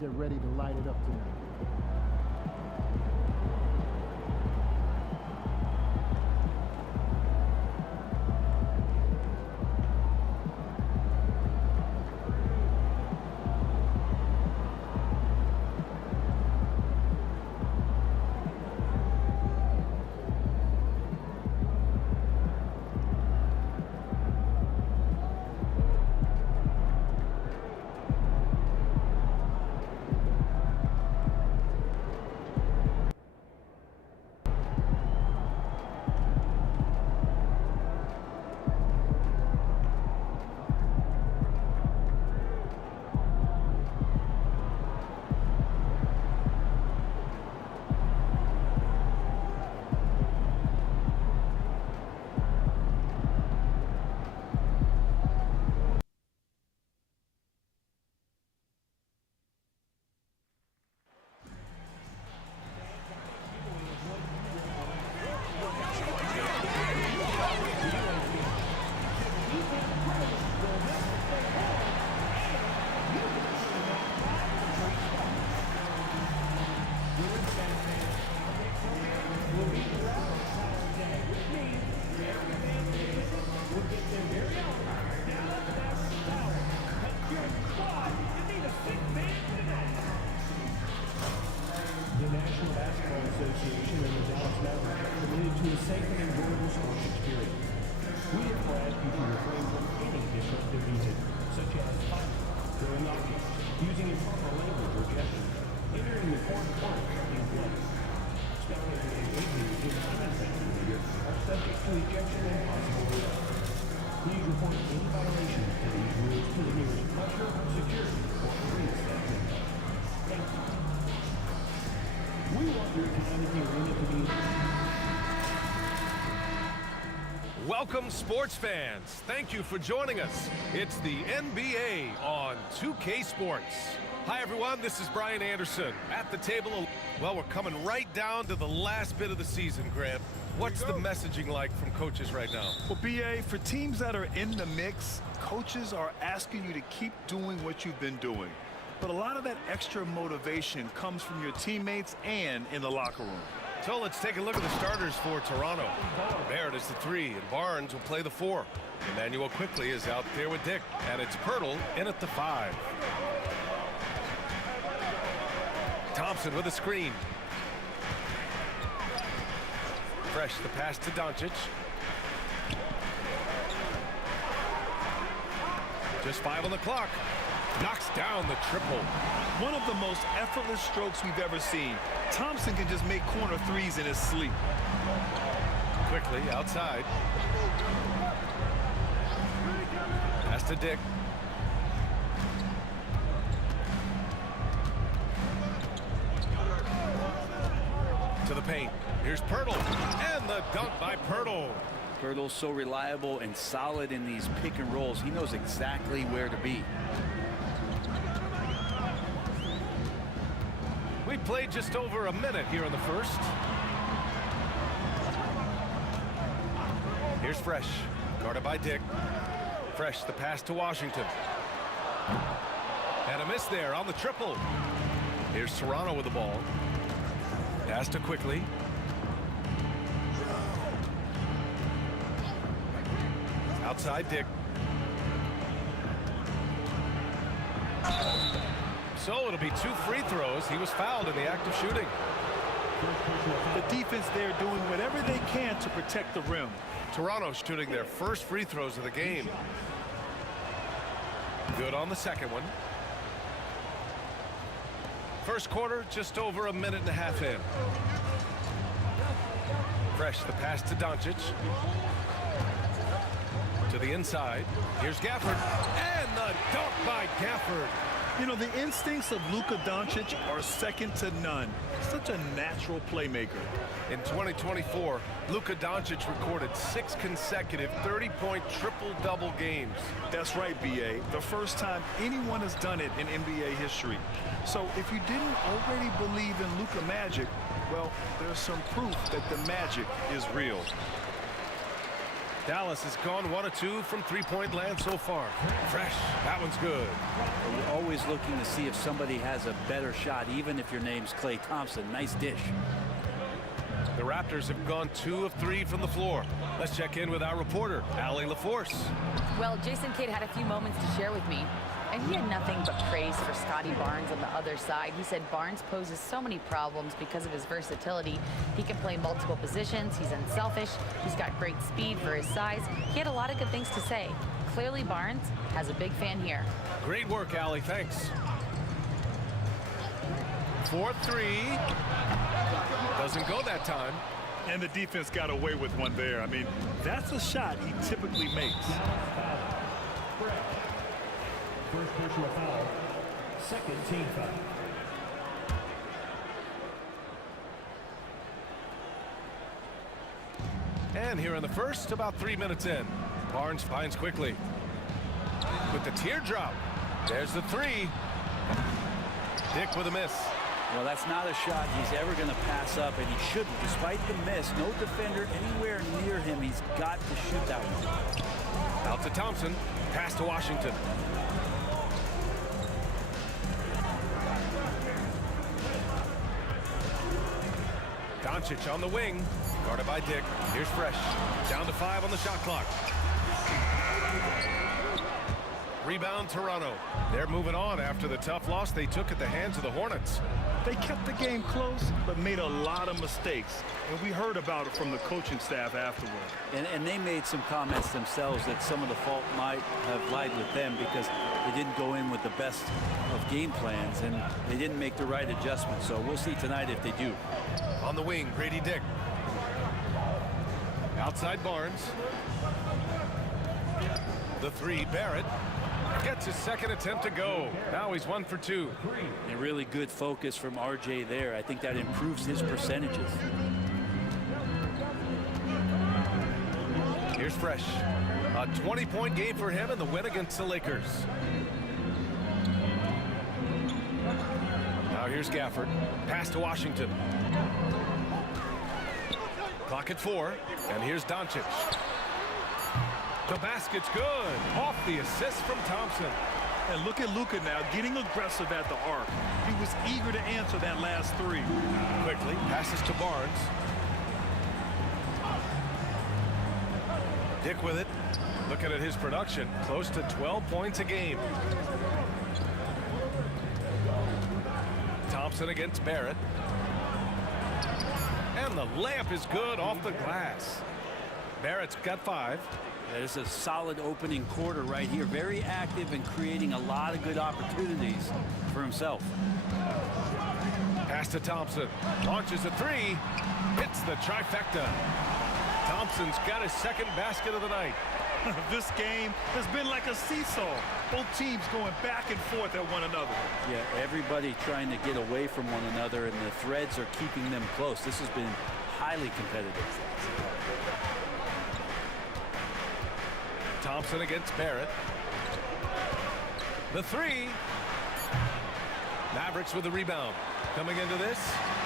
Get ready to light it up tonight. The National Basketball Association and the Dallas Mavericks are committed to a safe and enjoyable sports experience. We therefore ask you to refrain from any disruptive music, such as fighting, throwing objects, using improper language or gestures, entering the court in play. Spectators engaging in any behavior are subject to ejection and possible arrest. Please report any violations to these rules to the nearest usher, security, or arena staff member. Thank you. We want your community arena to be... Welcome, sports fans. Thank you for joining us. It's the NBA on 2K Sports. Hi, everyone. This is Brian Anderson at the table. Well, we're coming right down to the last bit of the season, Grant. What's the messaging like from coaches right now? Well, BA, for teams that are in the mix, coaches are asking you to keep doing what you've been doing. But a lot of that extra motivation comes from your teammates and in the locker room. So let's take a look at the starters for Toronto. Barrett is the 3, and Barnes will play the 4. Emmanuel Quickley is out there with Dick, and it's Pirtle in at the 5. Thompson with a screen. Fresh the pass to Doncic. Just 5 on the clock. Knocks down the triple. One of the most effortless strokes we've ever seen. Thompson can just make corner threes in his sleep. Quickly outside. Pass to Dick. To the paint. Here's Pirtle. And the dunk by Pirtle. Pirtle's so reliable and solid in these pick and rolls. He knows exactly where to be. We played just over a minute here in the first. Here's Fresh, guarded by Dick. Fresh, the pass to Washington. And a miss there on the triple. Here's Toronto with the ball. Pass to Quickley. Outside Dick. So it'll be 2 free throws. He was fouled in the act of shooting. The defense there doing whatever they can to protect the rim. Toronto shooting their first free throws of the game. Good on the second one. First quarter, just over a minute and a half in. Fresh, the pass to Doncic. To the inside. Here's Gafford. And the dunk by Gafford. You know, the instincts of Luka Doncic are second to none. Such a natural playmaker. In 2024, Luka Doncic recorded 6 consecutive 30-point triple-double games. That's right, BA. The first time anyone has done it in NBA history. So if you didn't already believe in Luka Magic, well, there's some proof that the magic is real. Dallas has gone 1 of 2 from three-point land so far. Fresh. That one's good. You're always looking to see if somebody has a better shot, even if your name's Klay Thompson. Nice dish. The Raptors have gone 2 of 3 from the floor. Let's check in with our reporter, Allie LaForce. Well, Jason Kidd had a few moments to share with me, and he had nothing but praise for Scotty Barnes on the other side. He said Barnes poses so many problems because of his versatility. He can play multiple positions. He's unselfish. He's got great speed for his size. He had a lot of good things to say. Clearly, Barnes has a big fan here. Great work, Allie. Thanks. 4-3. Doesn't go that time. And the defense got away with one there. I mean, that's a shot he typically makes. First personal foul. Second team foul. And here in the first, about 3 minutes in. Barnes finds quickly. With the teardrop. There's the three. Dick with a miss. Well, that's not a shot he's ever going to pass up, and he shouldn't. Despite the miss, no defender anywhere near him. He's got to shoot that one. Out to Thompson. Pass to Washington. Doncic on the wing. Guarded by Dick. Here's Fresh. Down to 5 on the shot clock. Rebound Toronto. They're moving on after the tough loss they took at the hands of the Hornets. They kept the game close, but made a lot of mistakes. And we heard about it from the coaching staff afterward. And they made some comments themselves that some of the fault might have lied with them because they didn't go in with the best of game plans and they didn't make the right adjustments. So we'll see tonight if they do. On the wing, Grady Dick. Outside Barnes. The three, Barrett. Gets his second attempt to go. Now he's 1 for 2. And really good focus from RJ there. I think that improves his percentages. Here's Fresh. A 20-point game for him in the win against the Lakers. Now here's Gafford. Pass to Washington. Clock at 4. And here's Doncic. The basket's good. Off the assist from Thompson. And look at Luka now getting aggressive at the arc. He was eager to answer that last three. Quickly passes to Barnes. Dick with it. Looking at his production, close to 12 points a game. Thompson against Barrett. And the layup is good off the glass. Barrett's got 5. That is a solid opening quarter right here. Very active and creating a lot of good opportunities for himself. Pass to Thompson. Launches a 3. Hits the trifecta. Thompson's got his second basket of the night. This game has been like a seesaw. Both teams going back and forth at one another. Yeah, everybody trying to get away from one another, and the threads are keeping them close. This has been highly competitive. Thompson against Barrett. The 3. Mavericks with the rebound. Coming into this,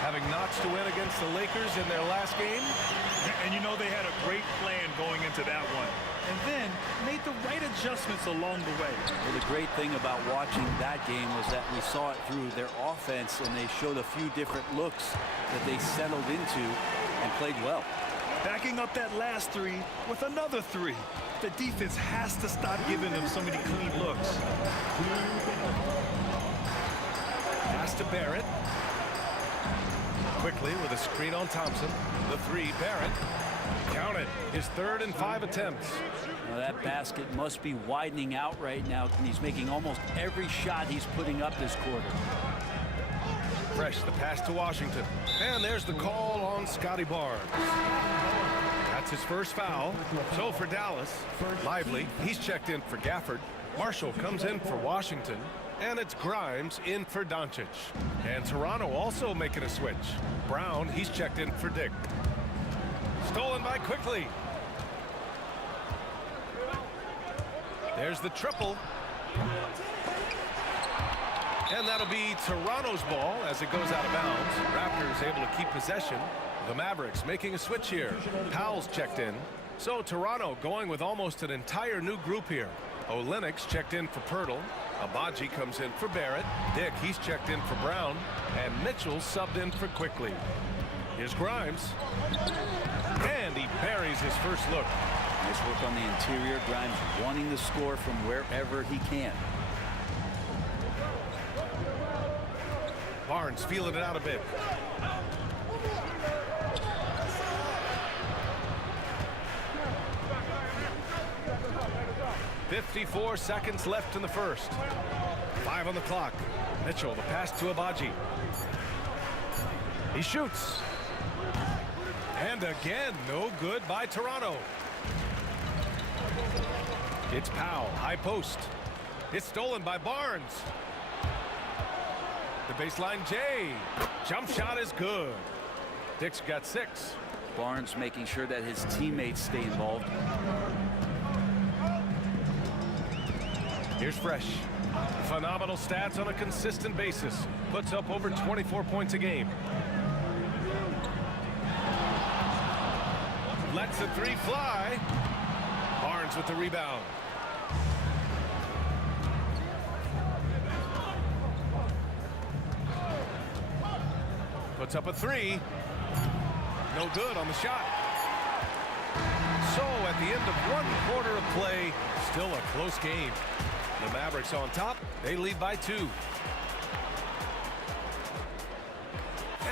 having notched a win against the Lakers in their last game. And you know they had a great plan going into that one. And then made the right adjustments along the way. Well, the great thing about watching that game was that we saw it through their offense, and they showed a few different looks that they settled into and played well. Backing up that last 3 with another 3. The defense has to stop giving them so many clean looks. Pass to Barrett. Quickly with a screen on Thompson. The 3, Barrett. Count it. His 3rd and 5 attempts. Now that basket must be widening out right now, and he's making almost every shot he's putting up this quarter. Fresh, the pass to Washington. And there's the call on Scotty Barnes. That's his first foul. So for Dallas, Lively, he's checked in for Gafford. Marshall comes in for Washington. And it's Grimes in for Doncic. And Toronto also making a switch. Brown, he's checked in for Dick. Stolen by Quickly. There's the triple. And that'll be Toronto's ball as it goes out of bounds. Raptors able to keep possession. The Mavericks making a switch here. Powell's checked in. So Toronto going with almost an entire new group here. Olynyk checked in for Pirtle. Abaji comes in for Barrett. Dick, he's checked in for Brown. And Mitchell subbed in for Quickly. Here's Grimes. And he buries his first look. Nice work on the interior. Grimes wanting to score from wherever he can. Barnes feeling it out a bit. .54 seconds left in the first. 5 on the clock. Mitchell, the pass to Abaji. He shoots. And again, no good by Toronto. It's Powell, high post. It's stolen by Barnes. The baseline J. Jump shot is good. Dick's got 6. Barnes making sure that his teammates stay involved. Here's Fresh. Phenomenal stats on a consistent basis. Puts up over 24 points a game. Lets the 3 fly. Barnes with the rebound. Puts up a 3. No good on the shot. So at the end of 1 quarter of play, still a close game. The Mavericks on top. They lead by 2.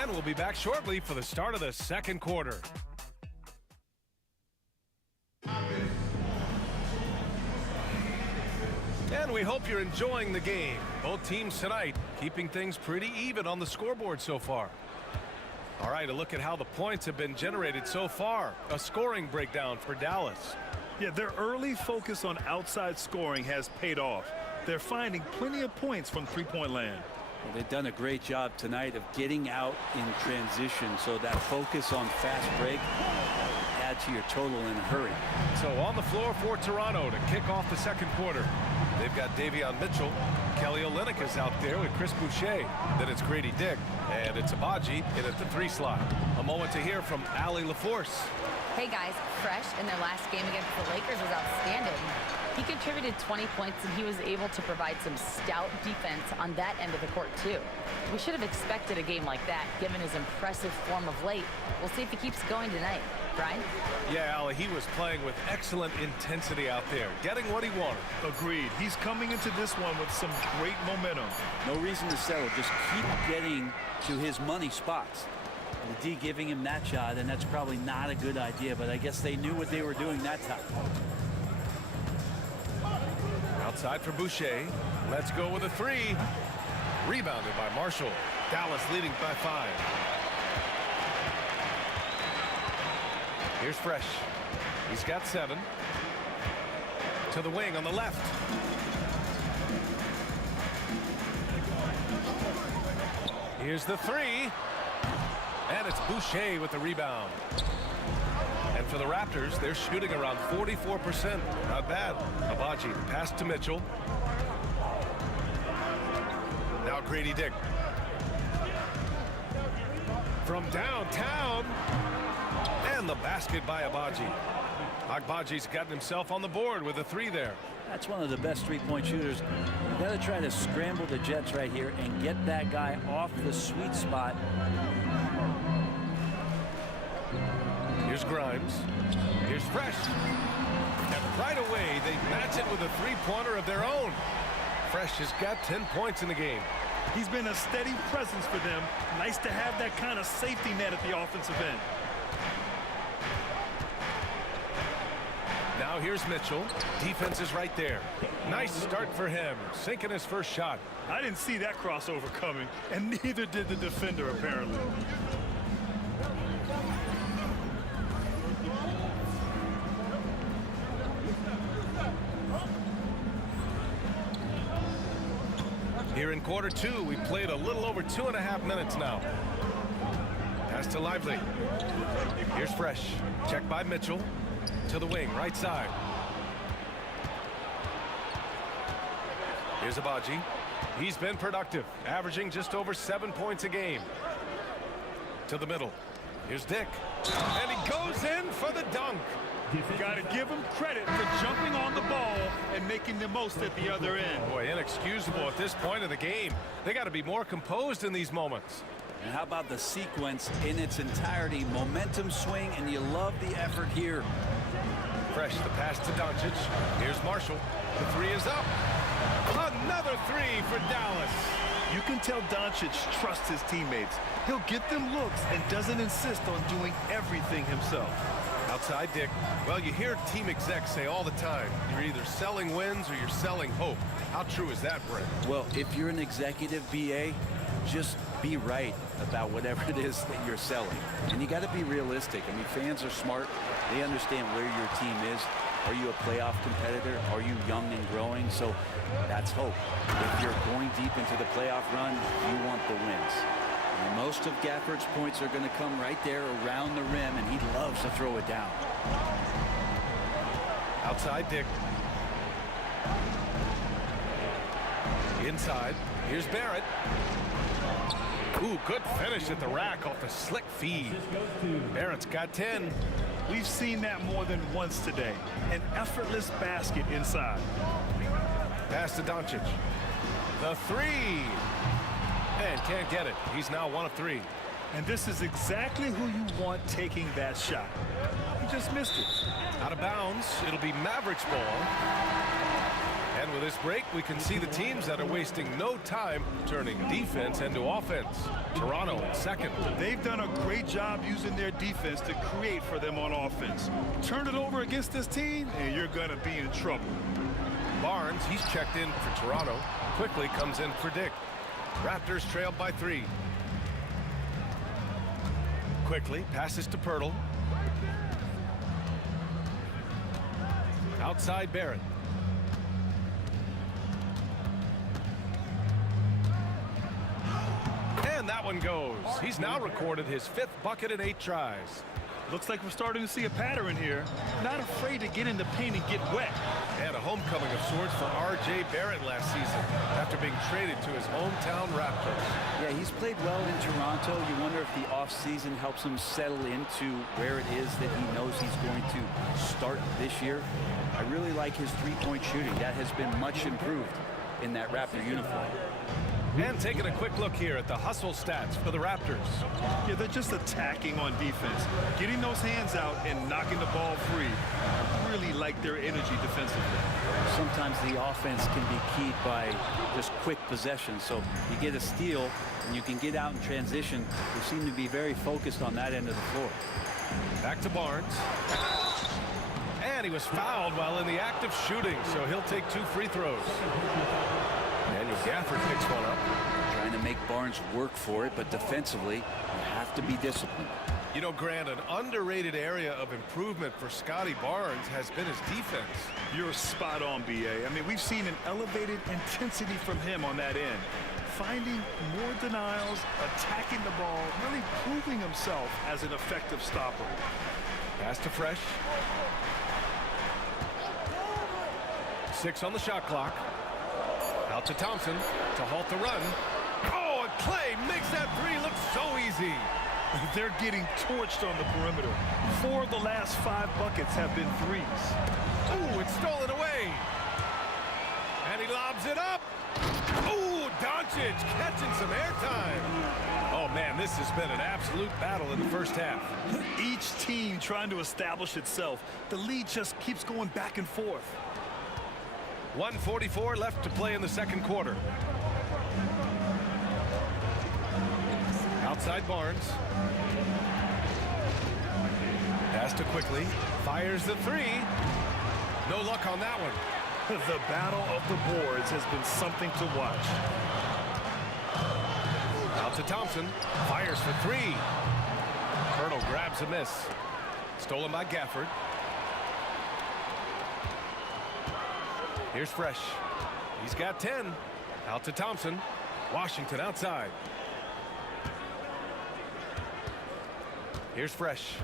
And we'll be back shortly for the start of the second quarter. And we hope you're enjoying the game. Both teams tonight keeping things pretty even on the scoreboard so far. All right, a look at how the points have been generated so far. A scoring breakdown for Dallas. Yeah, their early focus on outside scoring has paid off. They're finding plenty of points from three-point land. Well, they've done a great job tonight of getting out in transition, so that focus on fast break add to your total in a hurry. So on the floor for Toronto to kick off the second quarter. They've got Davion Mitchell. Kelly Olynyk is out there with Chris Boucher. Then it's Grady Dick. And it's Abaji in at the 3 slot. A moment to hear from Allie LaForce. Hey guys, Fresh in their last game against the Lakers was outstanding. He contributed 20 points and he was able to provide some stout defense on that end of the court too. We should have expected a game like that given his impressive form of late. We'll see if he keeps going tonight. Brian? Yeah, Allie, he was playing with excellent intensity out there, getting what he wanted. Agreed. He's coming into this one with some great momentum. No reason to settle. Just keep getting to his money spots. The D giving him that shot, and that's probably not a good idea, but I guess they knew what they were doing that time. Outside for Boucher. Let's go with a 3. Rebounded by Marshall. Dallas leading by 5. Here's Fresh. He's got 7. To the wing on the left. Here's the 3. And it's Boucher with the rebound. And for the Raptors, they're shooting around 44%. Not bad. Abaji, pass to Mitchell. Now Grady Dick. From downtown. And the basket by Abaji. Agbaji's gotten himself on the board with a 3 there. That's one of the best three-point shooters. You got to try to scramble the Jets right here and get that guy off the sweet spot. Here's Grimes. Here's Fresh. And right away, they match it with a 3-pointer of their own. Fresh has got 10 points in the game. He's been a steady presence for them. Nice to have that kind of safety net at the offensive end. Now here's Mitchell. Defense is right there. Nice start for him. Sinking his first shot. I didn't see that crossover coming, and neither did the defender, apparently. Here in quarter 2, we played a little over 2.5 minutes now. Pass to Lively. Here's Fresh. Check by Mitchell. To the wing, right side. Here's Abaji. He's been productive, averaging just over 7 points a game. To the middle. Here's Dick. And he goes in for the dunk. Got to give him credit for jumping on the ball and making the most at the other end. Boy, inexcusable at this point of the game. They got to be more composed in these moments. And how about the sequence in its entirety? Momentum swing, and you love the effort here. Fresh, the pass to Doncic. Here's Marshall. The three is up. Another three for Dallas. You can tell Doncic trusts his teammates. He'll get them looks and doesn't insist on doing everything himself. Outside Dick. Well, you hear team execs say all the time, you're either selling wins or you're selling hope. How true is that, Brent? Well, if you're an executive BA, just be right about whatever it is that you're selling. And you got to be realistic. I mean, fans are smart. They understand where your team is. Are you a playoff competitor? Are you young and growing? So that's hope. If you're going deep into the playoff run, you want the wins. And most of Gafford's points are going to come right there around the rim, and he loves to throw it down. Outside Dick. Inside. Here's Barrett. Ooh, good finish at the rack off the slick feed. Barrett's got 10. We've seen that more than once today. An effortless basket inside. Pass to Doncic. The three. And can't get it. He's now 1 of 3. And this is exactly who you want taking that shot. He just missed it. Out of bounds. It'll be Mavericks ball. And with this break, we can see the teams that are wasting no time turning defense into offense. Toronto in second. They've done a great job using their defense to create for them on offense. Turn it over against this team, and you're going to be in trouble. Barnes, he's checked in for Toronto. Quickly comes in for Dick. Raptors trailed by 3. Quickly passes to Pirtle. Outside Barrett. And that one goes. He's now recorded his 5th bucket in 8 tries. Looks like we're starting to see a pattern here. Not afraid to get in the paint and get wet. And a homecoming of sorts for R.J. Barrett last season after being traded to his hometown Raptors. Yeah, he's played well in Toronto. You wonder if the offseason helps him settle into where it is that he knows he's going to start this year. I really like his three-point shooting. That has been much improved in that Raptor uniform. And taking a quick look here at the hustle stats for the Raptors. Yeah, they're just attacking on defense. Getting those hands out and knocking the ball free. I really like their energy defensively. Sometimes the offense can be keyed by just quick possession. So you get a steal and you can get out in transition. They seem to be very focused on that end of the floor. Back to Barnes. And he was fouled while in the act of shooting, so he'll take 2 free throws. Daniel Gafford picks one up. Trying to make Barnes work for it, but defensively, you have to be disciplined. You know, Grant, an underrated area of improvement for Scotty Barnes has been his defense. You're spot on, B.A. I mean, we've seen an elevated intensity from him on that end. Finding more denials, attacking the ball, really proving himself as an effective stopper. Pass to Fresh. 6 on the shot clock. Out to Thompson to halt the run. Oh, and Clay makes that 3 look so easy. They're getting torched on the perimeter. 4 of the last 5 buckets have been threes. Ooh, it's stolen away. And he lobs it up. Ooh, Doncic catching some airtime. Oh, man, this has been an absolute battle in the first half. Each team trying to establish itself. The lead just keeps going back and forth. 1:44 left to play in the second quarter. Outside Barnes. Pass to Quickly. Fires the 3. No luck on that one. The battle of the boards has been something to watch. Out to Thompson. Fires for 3. Colonel grabs a miss. Stolen by Gafford. Here's Fresh. He's got 10. Out to Thompson. Washington outside. Here's Fresh.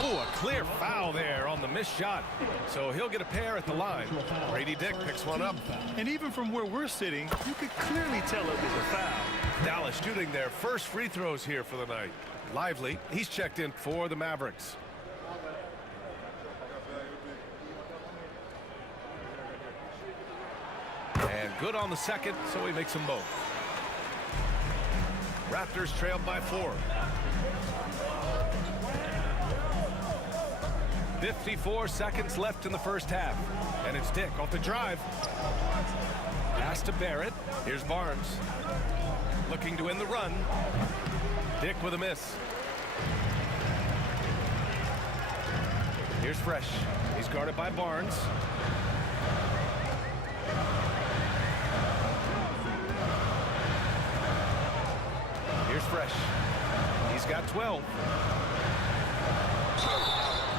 Oh, a clear foul there on the missed shot. So he'll get a pair at the line. Brady Dick picks one up. And even from where we're sitting, you could clearly tell it was a foul. Dallas shooting their first free throws here for the night. Lively, he's checked in for the Mavericks. Good on the second, so he makes them both. Raptors trailed by 4. 54 seconds left in the first half. And it's Dick off the drive. Pass to Barrett. Here's Barnes. Looking to win the run. Dick with a miss. Here's Fresh. He's guarded by Barnes. Here's Fresh. He's got 12.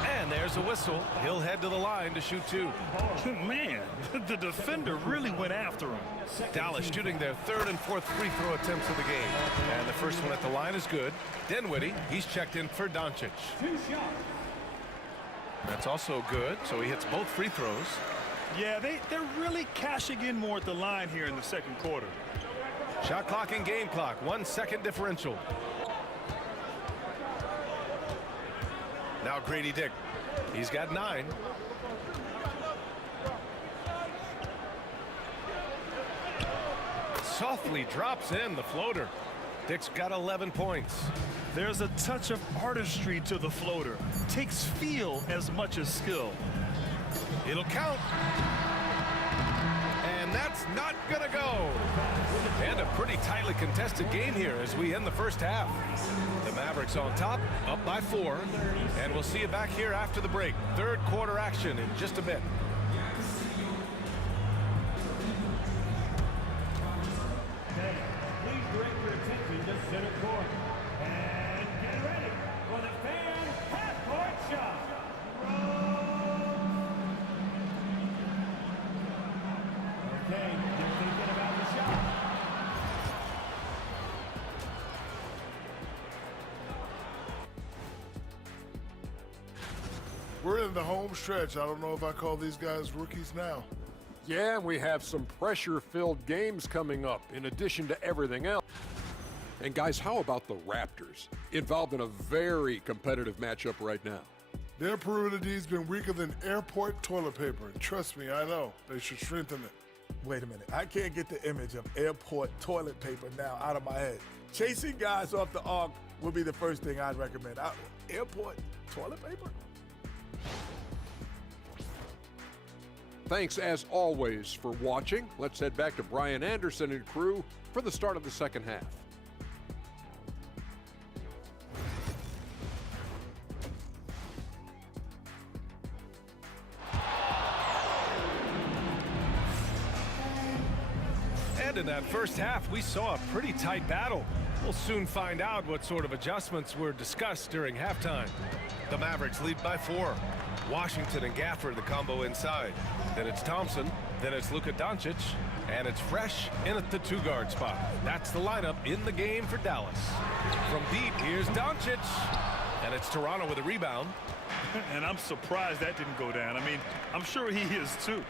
And there's a whistle. He'll head to the line to shoot 2. Man, the defender really went after him. Dallas shooting their 3rd and 4th free throw attempts of the game. And the first one at the line is good. Dinwiddie, he's checked in for Doncic. That's also good, so he hits both free throws. Yeah, they're really cashing in more at the line here in the second quarter. Shot clock and game clock, 1 second differential. Now Grady Dick. He's got 9. Softly drops in the floater. Dick's got 11 points. There's a touch of artistry to the floater. Takes feel as much as skill. It'll count. And that's not gonna go. And a pretty tightly contested game here as we end the first half. The Mavericks on top, up by 4. And we'll see you back here after the break. Third quarter action in just a bit. Please direct your attention to center court. And get ready for the fan half-court shot. Okay, you're thinking about the shot. We're in the home stretch. I don't know if I call these guys rookies now. Yeah, and we have some pressure-filled games coming up, in addition to everything else. And guys, how about the Raptors? Involved in a very competitive matchup right now. Their perimeter D's been weaker than airport toilet paper. And trust me, I know. They should strengthen it. Wait a minute. I can't get the image of airport toilet paper now out of my head. Chasing guys off the arc would be the first thing I'd recommend. Airport toilet paper? Thanks, as always, for watching. Let's head back to Brian Anderson and crew for the start of the second half. And in that first half, we saw a pretty tight battle. We'll soon find out what sort of adjustments were discussed during halftime. The Mavericks lead by 4. Washington and Gafford, the combo inside. Then it's Thompson. Then it's Luka Doncic. And it's Fresh in at the 2-guard spot. That's the lineup in the game for Dallas. From deep, here's Doncic. And it's Toronto with a rebound. And I'm surprised that didn't go down. I mean, I'm sure he is too.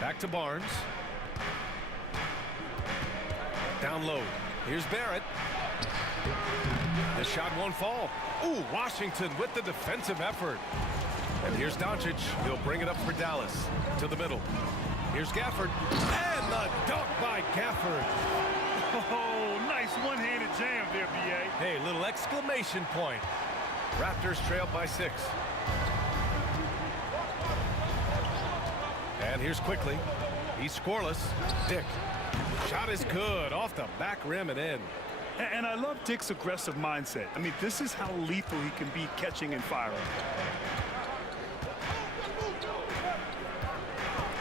Back to Barnes. Down low. Here's Barrett. The shot won't fall. Ooh, Washington with the defensive effort. And here's Doncic. He'll bring it up for Dallas. To the middle. Here's Gafford. And the dunk by Gafford. Oh, nice one-handed jam there, B.A. Hey, little exclamation point. Raptors trailed by 6. And here's Quickly. He's scoreless. Dick. Shot is good. Off the back rim and in. And I love Dick's aggressive mindset. I mean, this is how lethal he can be catching and firing.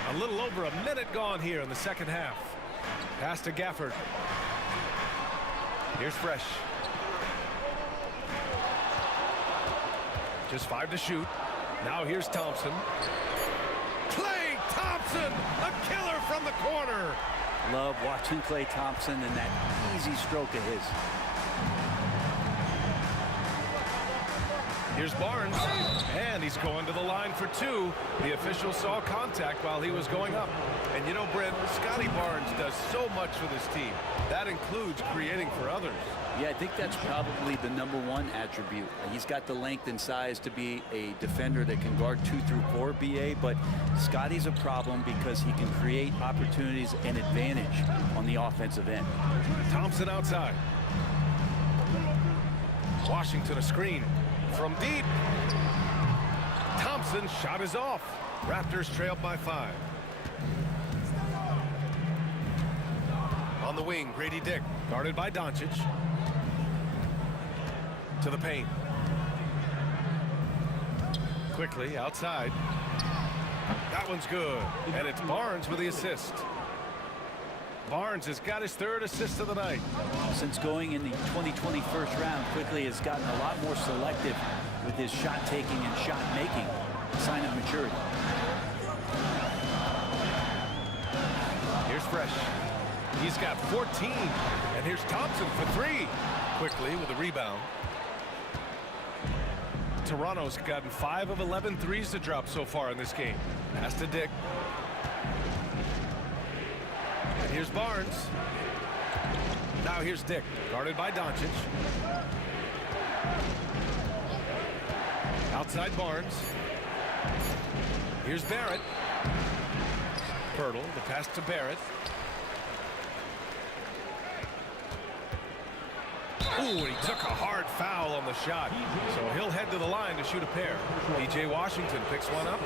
A little over a minute gone here in the second half. Pass to Gafford. Here's Fresh. Just 5 to shoot. Now here's Thompson. Klay Thompson, a killer from the corner. Love watching Klay Thompson and that easy stroke of his. Here's Barnes, and he's going to the line for 2. The official saw contact while he was going up. And you know, Brent, Scotty Barnes does so much for this team. That includes creating for others. Yeah, I think that's probably the #1 attribute. He's got the length and size to be a defender that can guard 2 through 4, BA, but Scotty's a problem because he can create opportunities and advantage on the offensive end. Thompson outside. Washington a screen from deep. Thompson's shot is off. Raptors trailed by 5. On the wing, Grady Dick, guarded by Doncic. To the paint. Quickly outside. That one's good. And it's Barnes with the assist. Barnes has got his 3rd assist of the night. Since going in the 2020 first round, Quickly has gotten a lot more selective with his shot taking and shot making. A sign of maturity. Here's Fresh. He's got 14. And here's Thompson for 3. Quickly with a rebound. Toronto's gotten 5 of 11 threes to drop so far in this game. Pass to Dick. And here's Barnes. Now here's Dick, guarded by Doncic. Outside Barnes. Here's Barrett. Pirtle, the pass to Barrett. Ooh, and he took a hard foul on the shot. So he'll head to the line to shoot a pair. P.J. Washington picks one up.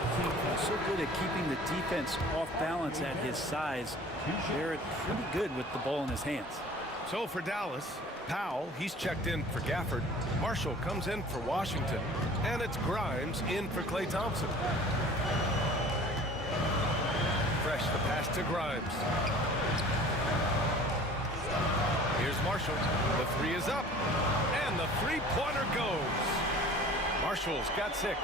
So good at keeping the defense off balance at his size. Barrett pretty good with the ball in his hands. So for Dallas, Powell, he's checked in for Gafford. Marshall comes in for Washington. And it's Grimes in for Klay Thompson. Fresh, the pass to Grimes. Here's Marshall. The 3 is up. And the 3-pointer goes. Marshall's got 6.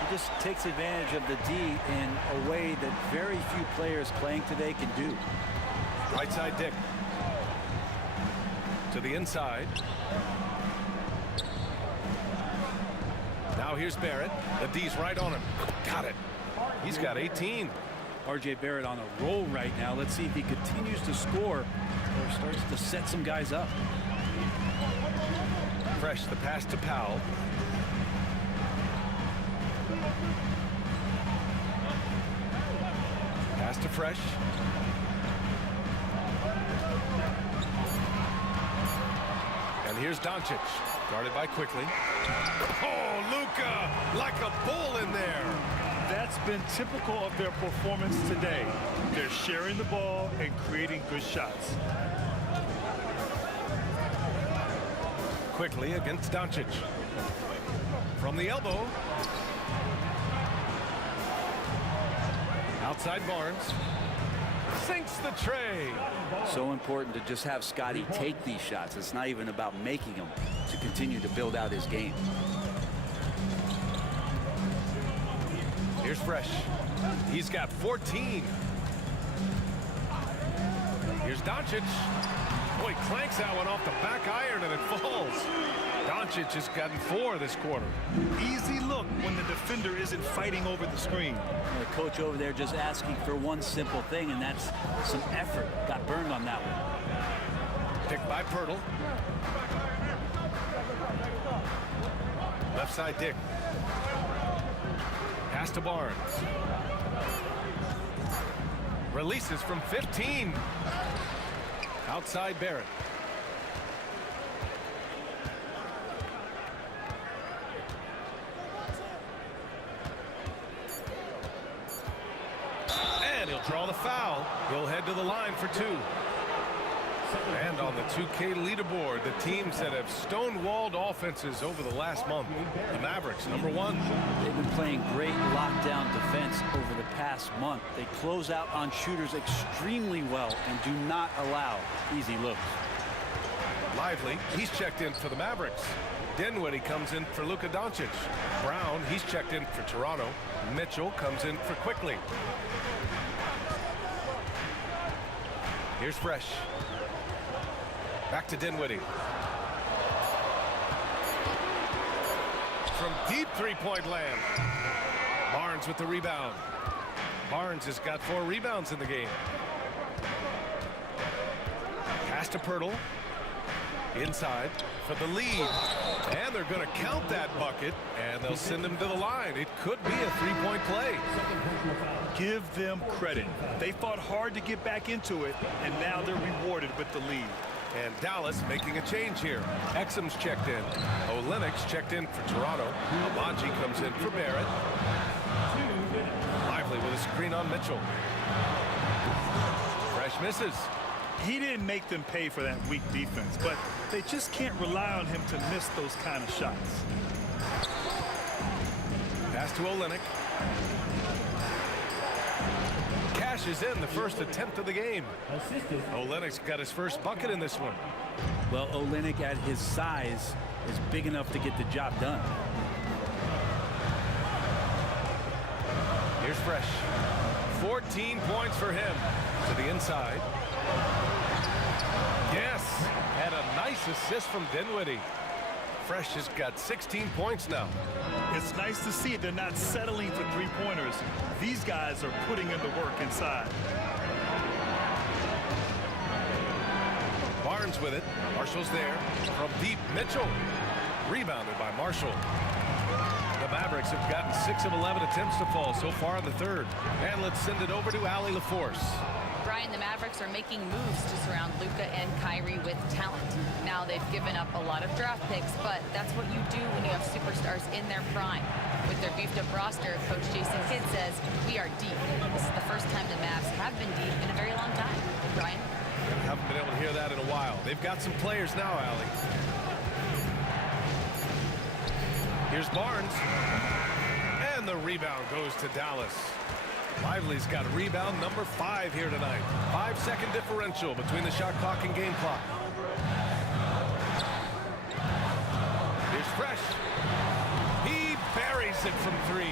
He just takes advantage of the D in a way that very few players playing today can do. Right side Dick. To the inside. Now here's Barrett. The D's right on him. Got it. He's got 18. R.J. Barrett on a roll right now. Let's see if he continues to score or starts to set some guys up. Fresh, the pass to Powell. Pass to Fresh. And here's Doncic, guarded by Quickly. Oh, Luka, like a bull in there. That's been typical of their performance today. They're sharing the ball and creating good shots. Quickly against Doncic. From the elbow. Outside Barnes. Sinks the tray. So important to just have Scotty take these shots. It's not even about making them, to continue to build out his game. Here's Fresh. He's got 14. Here's Doncic. Boy, clanks that one off the back iron and it falls. Doncic has gotten 4 this quarter. Easy look when the defender isn't fighting over the screen. The coach over there just asking for one simple thing, and that's some effort. Got burned on that one. Picked by Pirtle. Left side Dick. Pass to Barnes. Releases from 15. Outside Barrett. And he'll draw the foul. He'll head to the line for 2. And on the 2K leaderboard, the teams that have stonewalled offenses over the last month. The Mavericks, #1. They've been playing great lockdown defense over the past month. They close out on shooters extremely well and do not allow easy looks. Lively, he's checked in for the Mavericks. Dinwiddie comes in for Luka Doncic. Brown, he's checked in for Toronto. Mitchell comes in for Quickly. Here's Fresh. Back to Dinwiddie. From deep three-point land. Barnes with the rebound. Barnes has got 4 rebounds in the game. Pass Pass to Pirtle. Inside for the lead. And they're going to count that bucket, and they'll send him to the line. It could be a three-point play. Give them credit. They fought hard to get back into it, and now they're rewarded with the lead. And Dallas making a change here. Exum's checked in. Olenek's checked in for Toronto. Abaji comes in for Barrett. Lively with a screen on Mitchell. Fresh misses. He didn't make them pay for that weak defense, but they just can't rely on him to miss those kind of shots. Pass to Olenek. Cashes in the first attempt of the game. Olenek's got his first bucket in this one. Well, Olynyk at his size is big enough to get the job done. Here's Fresh. 14 points for him. To the inside. Yes, and a nice assist from Dinwiddie. Fresh has got 16 points now. It's nice to see they're not settling for three-pointers. These guys are putting in the work inside. Barnes with it. Marshall's there. From deep, Mitchell. Rebounded by Marshall. The Mavericks have gotten 6 of 11 attempts to fall so far in the third. And let's send it over to Allie LaForce. Brian, the Mavericks are making moves to surround Luka and Kyrie with talent. Now they've given up a lot of draft picks, but that's what you do when you have superstars in their prime. With their beefed up roster, Coach Jason Kidd says, we are deep. This is the first time the Mavs have been deep in a very long time. Brian? Haven't been able to hear that in a while. They've got some players now, Allie. Here's Barnes. And the rebound goes to Dallas. Lively's got rebound number 5 here tonight. 5-second differential between the shot clock and game clock. Here's Fresh. He buries it from 3.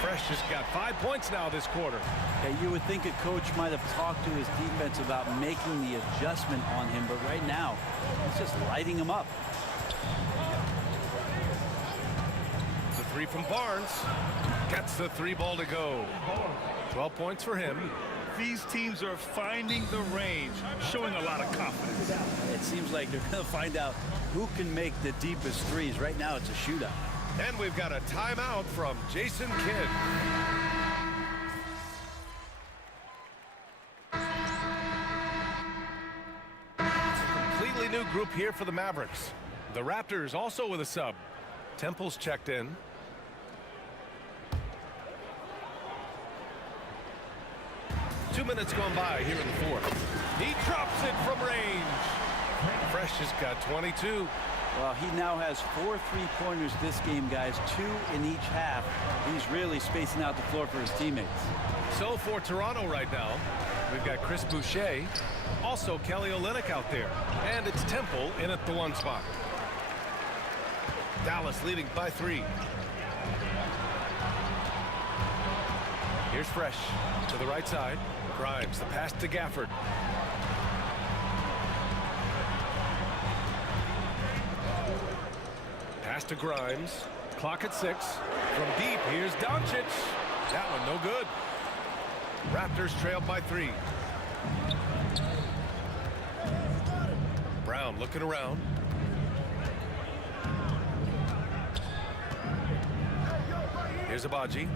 Fresh has got 5 points now this quarter. Yeah, you would think a coach might have talked to his defense about making the adjustment on him, but right now, he's just lighting him up. The 3 from Barnes. Gets the 3 ball to go. 12 points for him. These teams are finding the range, showing a lot of confidence. It seems like they're going to find out who can make the deepest threes. Right now, it's a shootout. And we've got a timeout from Jason Kidd. Completely new group here for the Mavericks. The Raptors also with a sub. Temple's checked in. Two minutes gone by here in the fourth. He drops it from range. Fresh has got 22. Well, he now has 4 3-pointers this game, guys. 2 in each half. He's really spacing out the floor for his teammates. So for Toronto right now, we've got Chris Boucher, also Kelly Olynyk out there, and it's Temple in at the 1 spot. Dallas leading by 3. Here's Fresh to the right side. Grimes, the pass to Gafford. Pass to Grimes. Clock at 6. From deep, here's Doncic. That one no good. Raptors trailed by 3. Brown looking around. Here's Abaji.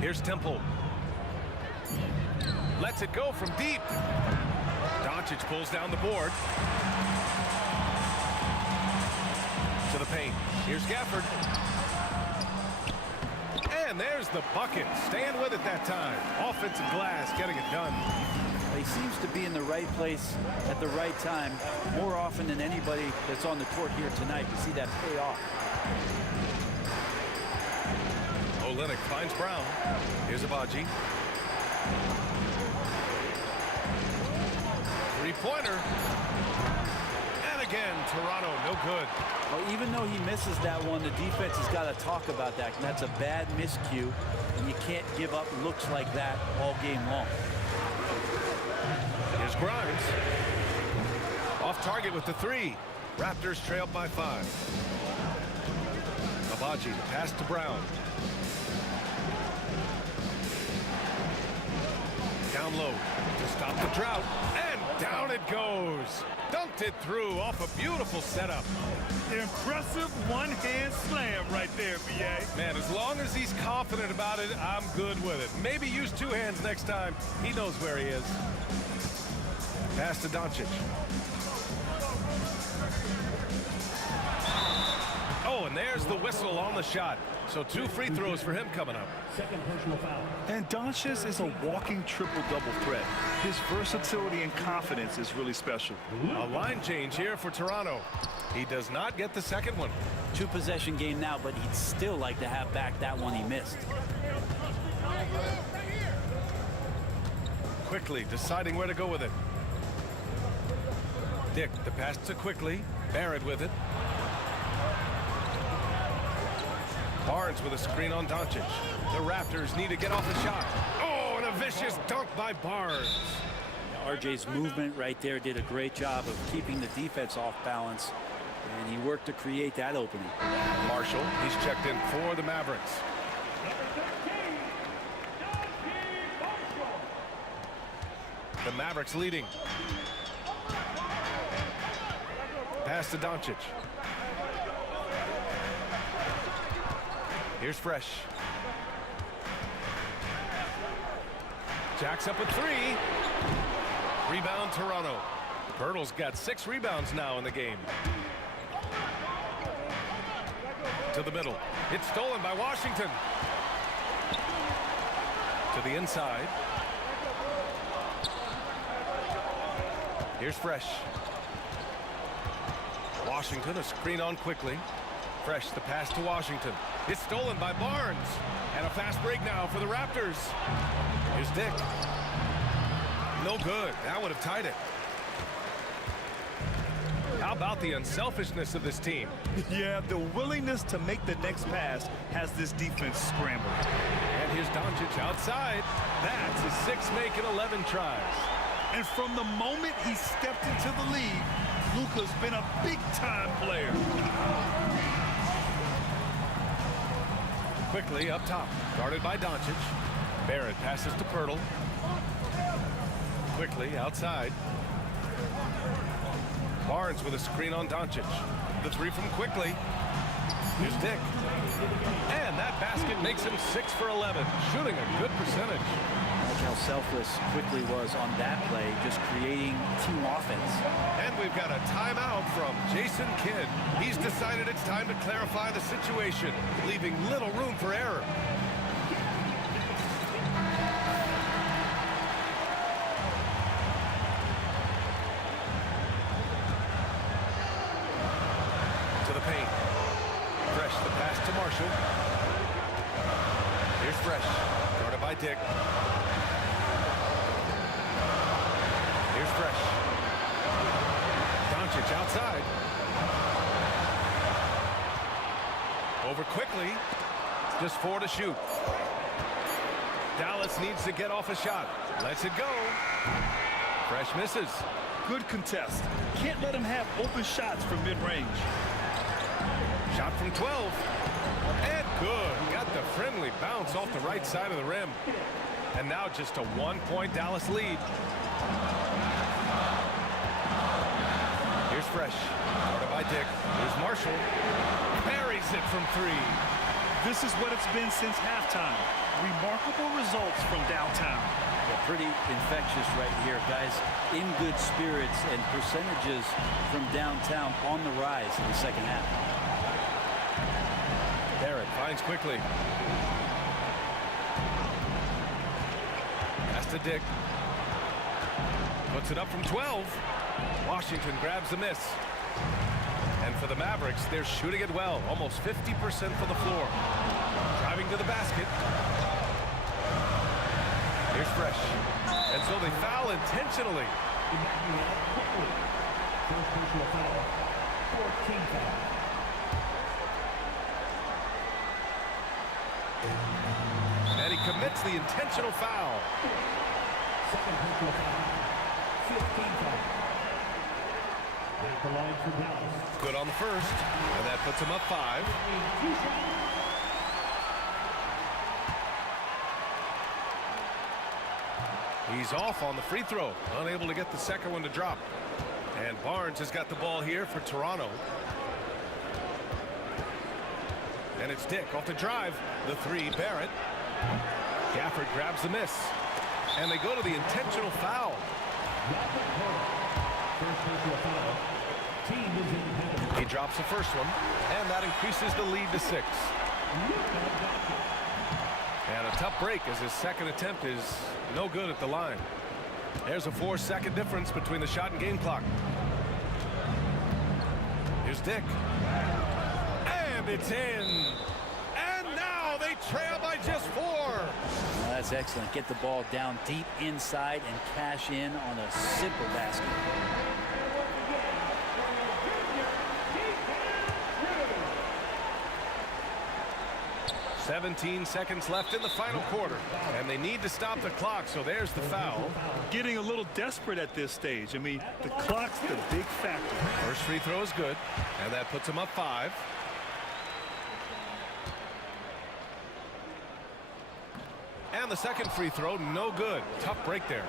Here's Temple. Lets it go from deep. Doncic pulls down the board. To the paint. Here's Gafford. And there's the bucket. Staying with it that time. Offensive glass getting it done. He seems to be in the right place at the right time more often than anybody that's on the court here tonight. You see that pay off. Olynyk finds Brown. Here's Abaji. 3-pointer. And again, Toronto, no good. Well, even though he misses that one, the defense has got to talk about that. And that's a bad miscue, and you can't give up looks like that all game long. Here's Grimes. Off target with the 3. Raptors trailed by 5. Abaji, the pass to Brown. down low to stop the drought, and down it goes. Dunked it through off a beautiful setup. Impressive one-hand slam right there, B.A. Man, as long as he's confident about it, I'm good with it. Maybe use two hands next time. He knows where he is. Pass to Doncic. Oh, and there's the whistle on the shot. So 2 free throws for him coming up. Second personal foul. And Doncic is a walking triple-double threat. His versatility and confidence is really special. A line change here for Toronto. He does not get the second one. 2-possession game now, but he'd still like to have back that one he missed. Quickly deciding where to go with it. Dick, the pass to Quickly. Barrett with it. Barnes with a screen on Doncic. The Raptors need to get off the shot. Oh, and a vicious dunk by Barnes. RJ's movement right there did a great job of keeping the defense off balance, and he worked to create that opening. Marshall, he's checked in for the Mavericks. The Mavericks leading. Pass to Doncic. Here's Fresh. Jacks up with 3. Rebound Toronto. Pirtle's got 6 rebounds now in the game. To the middle. It's stolen by Washington. To the inside. Here's Fresh. Washington, a screen on Quickly. Fresh, the pass to Washington. It's stolen by Barnes. And a fast break now for the Raptors. Here's Dick. No good. That would have tied it. How about the unselfishness of this team? Yeah, the willingness to make the next pass has this defense scrambled. And here's Doncic outside. That's his 6 make and 11 tries. And from the moment he stepped into the league, Luka's been a big-time player. Quickly up top, guarded by Doncic. Barrett passes to Pirtle. Quickly outside. Barnes with a screen on Doncic. The 3 from Quickly. Here's Dick. And that basket makes him 6 for 11, shooting a good percentage. Like how selfless Quickly was on that play, just creating team offense. And we've got a timeout from Jason Kidd. He's decided it's time to clarify the situation, leaving little room for error. To the paint. Fresh, the pass to Marshall. Here's Fresh, guarded by Dick. Here's Fresh. Doncic outside. Over Quickly. Just 4 to shoot. Dallas needs to get off a shot. Lets it go. Fresh misses. Good contest. Can't let him have open shots from mid-range. Shot from 12. And good. Got the friendly bounce off the right side of the rim. And now just a 1-point Dallas lead. Here's Fresh. Guarded by Dick. Here's Marshall. Buries it from 3. This is what it's been since halftime. Remarkable results from downtown. Yeah, pretty infectious right here, guys. In good spirits and percentages from downtown on the rise in the second half. Barrett finds Quickly. Pass to Dick. Puts it up from 12. Washington grabs the miss. And for the Mavericks, they're shooting it well. Almost 50% for the floor. Driving to the basket. Here's Fresh. And so they foul intentionally. First personal foul. 14th foul. And he commits the intentional foul. Second personal foul. 15th foul. At the line for Dallas. Good on the first. And that puts him up 5. He's off on the free throw, unable to get the second one to drop. And Barnes has got the ball here for Toronto. And it's Dick off the drive. The three, Barrett. Gafford grabs the miss. And they go to the intentional foul. He drops the first one, and that increases the lead to 6. And a tough break as his second attempt is no good at the line. There's a 4-second difference between the shot and game clock. Here's Dick. And it's in. And now they trail by just 4. Well, that's excellent. Get the ball down deep inside and cash in on a simple basket. 17 seconds left in the final quarter, and they need to stop the clock, so there's the foul. Getting a little desperate at this stage. I mean, the clock's the big factor. First free throw is good, and that puts them up 5. And the second free throw, no good. Tough break there.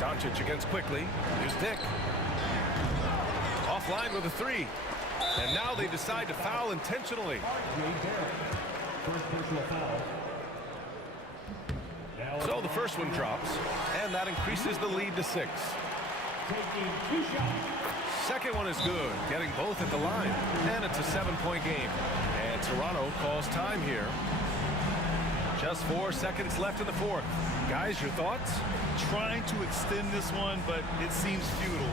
Doncic against quickly. Here's Dick. Offline with a 3. And now they decide to foul intentionally. So the first one drops, and that increases the lead to 6. Second one is good, getting both at the line, and it's a 7-point game. And Toronto calls time here. Just 4 seconds left in the fourth. Guys, your thoughts? Trying to extend this one, but it seems futile.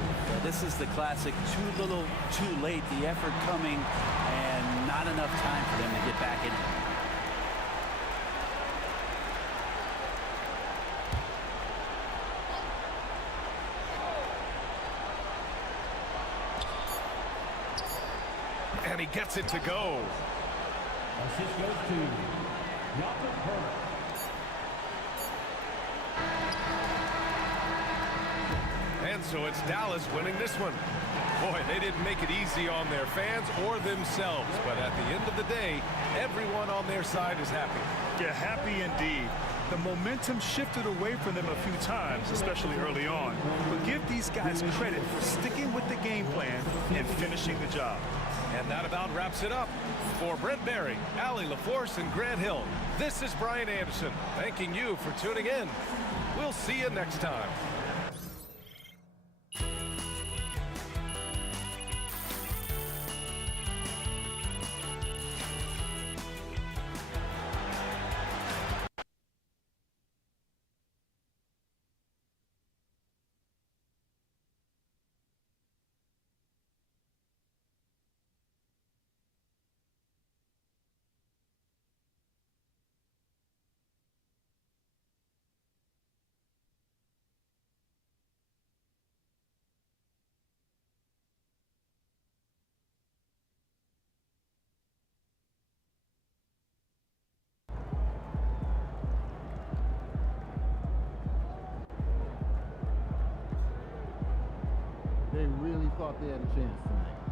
This is the classic too little, too late. The effort coming and not enough time for them to get back in it. And he gets it to go. Assist goes to Jakob Poeltl. And so it's Dallas winning this one. Boy, they didn't make it easy on their fans or themselves, but at the end of the day, everyone on their side is happy. Yeah, happy indeed. The momentum shifted away from them a few times, especially early on. But give these guys credit for sticking with the game plan and finishing the job. And that about wraps it up. For Brent Barry, Allie LaForce, and Grant Hill, this is Brian Anderson, thanking you for tuning in. We'll see you next time. They really thought they had a chance tonight.